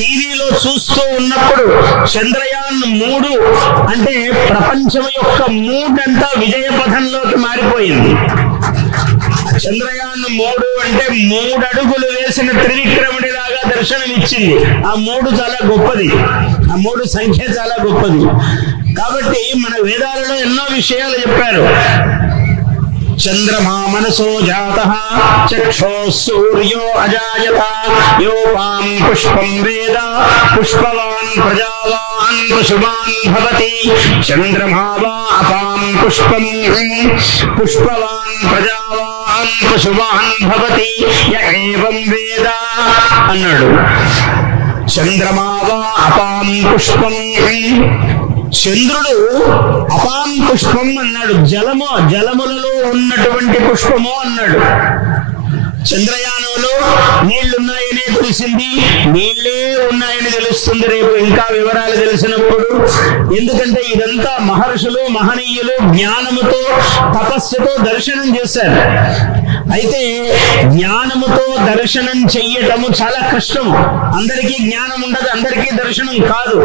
టీవీలో చూస్తూ ఉన్నప్పుడు చంద్రయాన్ 3 అంటే ప్రపంచం యొక్క మూడంతా విజయ పథంలోకి మారిపోయింది. చంద్రయాన్ 3 అంటే 3 అడుగులు వేసిన త్రివిక్రముడిలాగా దర్శనమిచ్చింది. ఆ 3 చాలా గొప్పది, ఆ 3 సంఖ్య చాలా గొప్పది. కాబట్టి మన వేదాలలో ఎన్నో విషయాలు చెప్పారు. చంద్రమా మనసో జాతః చక్షో సూర్యో అజాయత యోపాం పుష్పం వేద పుష్పవాన్ ప్రజావాన్ పశుమాన్ భవతి చంద్రమా వా అపాం పుష్పం పుష్పవాన్ ప్రజావాన్ పశుమాన్ భవతి య ఏవం వేద అన్నాడు. చంద్రమా వా అపాం పుష్పం, చంద్రుడు అపాం పుష్పం అన్నాడు. జలములలో ఉన్నటువంటి పుష్పము అన్నాడు. చంద్రయానంలో నీళ్లున్నాయనే తెలిసింది, నీళ్లే ఉన్నాయని తెలుస్తుంది రేపు ఇంకా వివరాలు తెలిసినప్పుడు. ఎందుకంటే ఇదంతా మహర్షులు మహనీయులు జ్ఞానముతో తపస్సుతో దర్శనం చేశారు. అయితే జ్ఞానముతో దర్శనం చెయ్యటము చాలా కష్టం. అందరికీ జ్ఞానం ఉండదు, అందరికీ దర్శనం కాదు.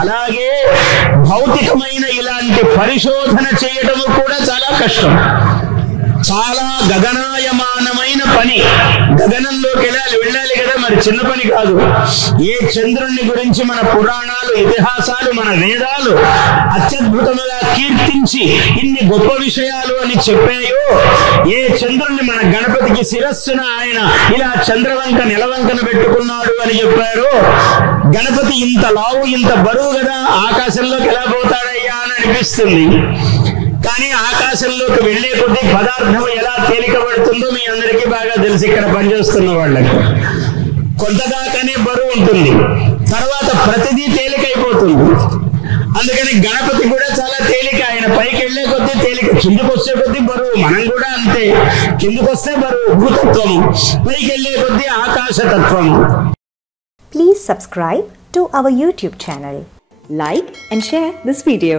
అలాగే భౌతికమైన ఇలాంటి పరిశోధన చేయటము కూడా చాలా కష్టం. చాలా గగనాయమానమైన పని. గగనంలోకి వెళ్ళాలి కదా, మరి చిన్న పని కాదు. ఏ చంద్రుని గురించి మన పురాణాలు ఇతిహాసాలు మన వేదాలు అత్యద్భుతముగా కీర్తించి ఇన్ని గొప్ప విషయాలు అని చెప్పాయో, ఏ చంద్రుని మన గణపతికి శిరస్సున ఆయన ఇలా చంద్రవంక నిలవంకన పెట్టుకున్నాడు అని చెప్పారో, గణపతి ఇంత లావు ఇంత బరువు కదా, ఆకాశంలోకి ఎలా పోతాడయ్యా అని అనిపిస్తుంది. కానీ ఆకాశంలోకి వెళ్లే కొద్దీ పదార్థం ఎలా తేలికబడుతుందో మీ అందరికీ బాగా తెలుసు. ఇక్కడ పనిచేస్తున్న వాళ్ళకు కొంతదాకానే బరువు ఉంటుంది, తర్వాత ప్రతిదీ తేలికైపోతుంది. అందుకని గణపతి కూడా చాలా తేలిక. ఆయన పైకి వెళ్లే కొద్దీ తేలిక, కిందకు వచ్చే కొద్దీ బరువు. మనం కూడా అంతే, కిందకు వస్తే బరువు భూతత్వము, పైకి వెళ్లే కొద్దీ ఆకాశతత్వము. Please subscribe to our YouTube channel. Like and share this video.